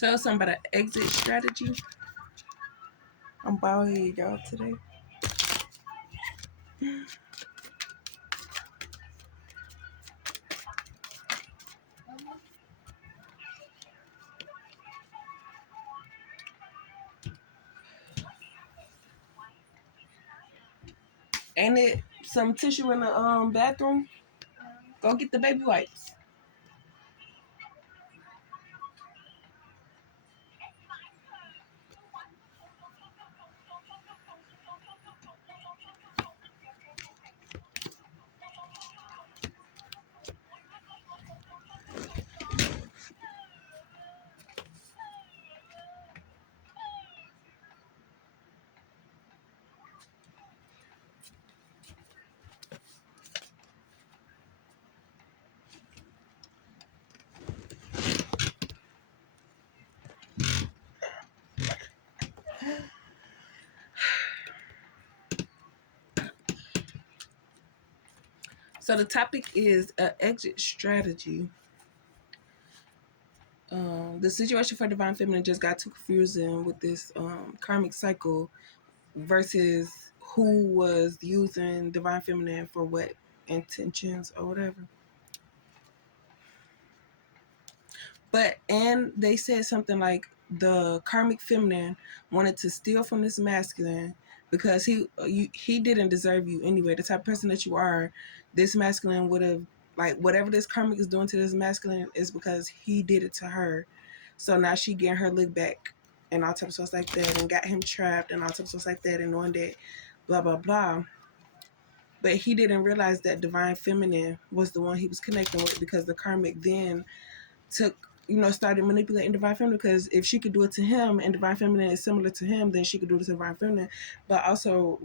Tell something about an exit strategy. I'm bald head, y'all, today. Ain't it some tissue in the bathroom? Go get the baby wipes. So the topic is exit strategy. The situation for Divine Feminine just got too confusing with this karmic cycle versus who was using Divine Feminine for what intentions or whatever. And they said something like the karmic feminine wanted to steal from this masculine because he didn't deserve you anyway. The type of person that you are, this masculine would have, like, whatever this karmic is doing to this masculine is because he did it to her. So now she getting her lick back and all types of stuff like that, and got him trapped and all types of stuff like that, and knowing that blah blah blah. But he didn't realize that Divine Feminine was the one he was connecting with, because the karmic then started manipulating Divine Feminine, because if she could do it to him and Divine Feminine is similar to him, then she could do it to Divine Feminine. But also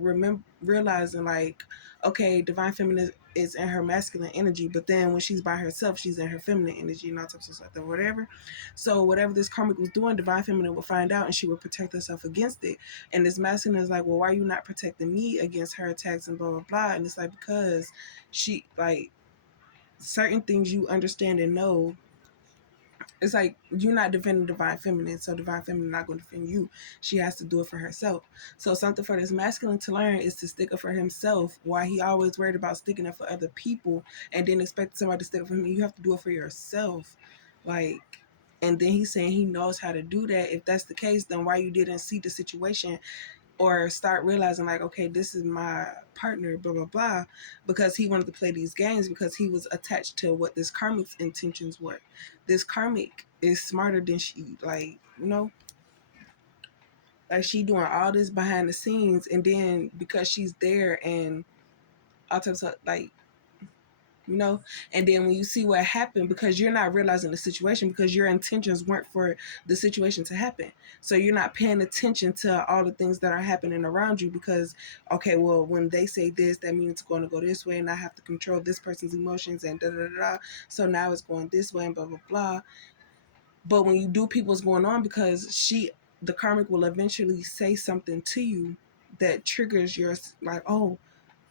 realizing, like, okay, Divine Feminine is in her masculine energy, but then when she's by herself, she's in her feminine energy and all types of stuff or whatever. So whatever this karmic was doing, Divine Feminine would find out and she would protect herself against it. And this masculine is like, well, why are you not protecting me against her attacks and blah, blah, blah. And it's like, because she, like, certain things you understand and know, it's like you're not defending Divine Feminine, so Divine Feminine not going to defend you. She has to do it for herself. So something for this masculine to learn is to stick up for himself. Why he always worried about sticking up for other people and then expect somebody to stick up for him. You have to do it for yourself. Like, and then he's saying he knows how to do that. If that's the case, then why you didn't see the situation or start realizing, like, okay, this is my partner, blah, blah, blah, because he wanted to play these games because he was attached to what this karmic's intentions were. This karmic is smarter than she, like, like, she doing all this behind the scenes, and then because she's there and all types of, like, and then when you see what happened, because you're not realizing the situation, because your intentions weren't for the situation to happen, so you're not paying attention to all the things that are happening around you, because, okay, well, when they say this, that means it's going to go this way, and I have to control this person's emotions and da da da, so now it's going this way and blah blah blah. But when you do people's going on, because the karmic will eventually say something to you that triggers your, like, oh,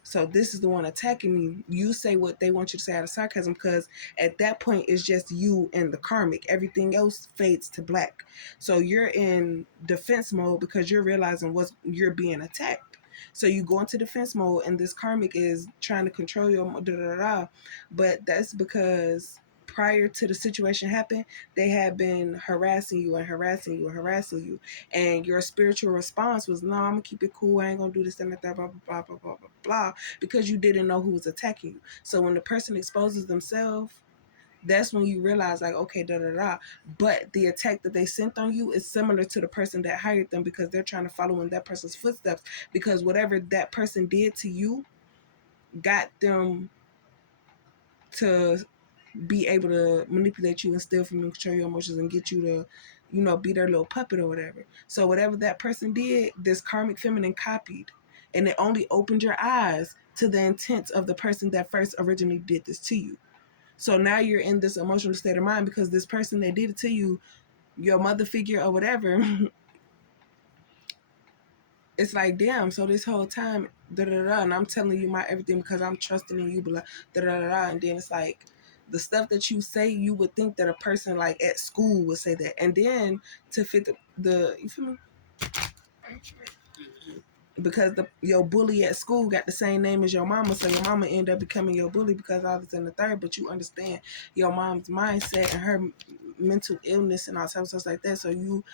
so this is the one attacking me. You say what they want you to say out of sarcasm, because at that point it's just you and the karmic. Everything else fades to black. So you're in defense mode because you're realizing you're being attacked. So you go into defense mode, and this karmic is trying to control your but that's because prior to the situation happening, they had been harassing you and harassing you and harassing you. And your spiritual response was, no, I'm going to keep it cool. I ain't going to do this and that, blah, blah, blah, blah, blah, blah, blah, because you didn't know who was attacking you. So when the person exposes themselves, that's when you realize, like, okay, da, da, da. But the attack that they sent on you is similar to the person that hired them, because they're trying to follow in that person's footsteps, because whatever that person did to you got them to be able to manipulate you and steal from you and control your emotions and get you to, be their little puppet or whatever. So whatever that person did, this karmic feminine copied. And it only opened your eyes to the intent of the person that first originally did this to you. So now you're in this emotional state of mind because this person that did it to you, your mother figure or whatever, it's like, damn, so this whole time, da da da, and I'm telling you my everything because I'm trusting in you, blah, da da da, and then it's like, the stuff that you say, you would think that a person like at school would say that. And then to fit the you feel me? Because your bully at school got the same name as your mama, so your mama end up becoming your bully because I was in the third. But you understand your mom's mindset and her mental illness and all types of stuff like that, so you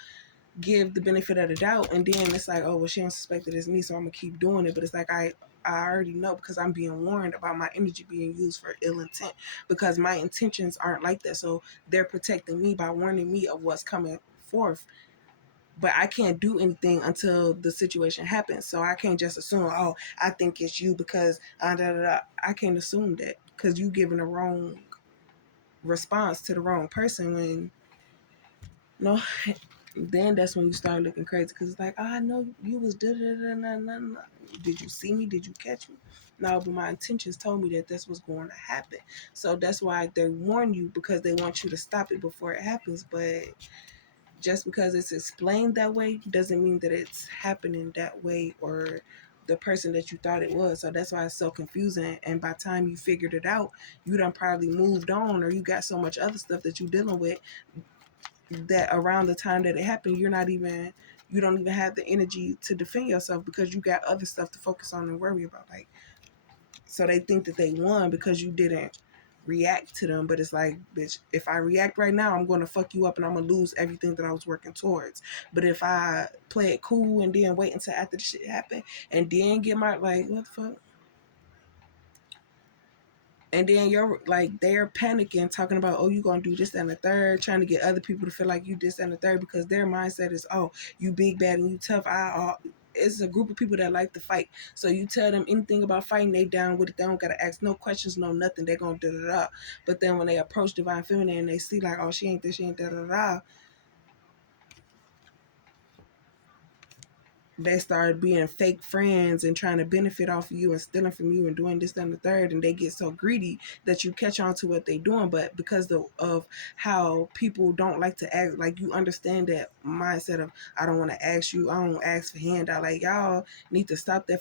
give the benefit of the doubt, and then it's like, oh well, she don't suspect it as me, so I'm gonna keep doing it. But it's like I already know because I'm being warned about my energy being used for ill intent, because my intentions aren't like that. So they're protecting me by warning me of what's coming forth, but I can't do anything until the situation happens. So I can't just assume, oh, I think it's you because I can't assume that because you giving the wrong response to the wrong person. When no, then that's when you start looking crazy because it's like, oh, I know you was da da da da da da. Did you see me? Did you catch me? No, but my intentions told me that this was going to happen. So that's why they warn you, because they want you to stop it before it happens. But just because it's explained that way doesn't mean that it's happening that way or the person that you thought it was. So that's why it's so confusing. And by the time you figured it out, you done probably moved on, or you got so much other stuff that you're dealing with that around the time that it happened, you don't even have the energy to defend yourself because you got other stuff to focus on and worry about. Like, so they think that they won because you didn't react to them, but it's like, bitch, if I react right now, I'm going to fuck you up and I'm going to lose everything that I was working towards. But if I play it cool and then wait until after the shit happen and then get my, like, what the fuck? And then you're like, they're panicking, talking about, oh, you gonna do this and the third, trying to get other people to feel like you this and the third, because their mindset is, oh, you big bad and you tough. It's a group of people that like to fight. So you tell them anything about fighting, they down with it. They don't gotta ask no questions, no nothing. They're gonna da da da. But then when they approach divine feminine and they see like, oh, she ain't this, she ain't da da da, they start being fake friends and trying to benefit off of you and stealing from you and doing this and the third, and they get so greedy that you catch on to what they're doing. But because of how people don't like to act, like, you understand that mindset of, I don't want to ask you, I don't ask for handout, like, y'all need to stop that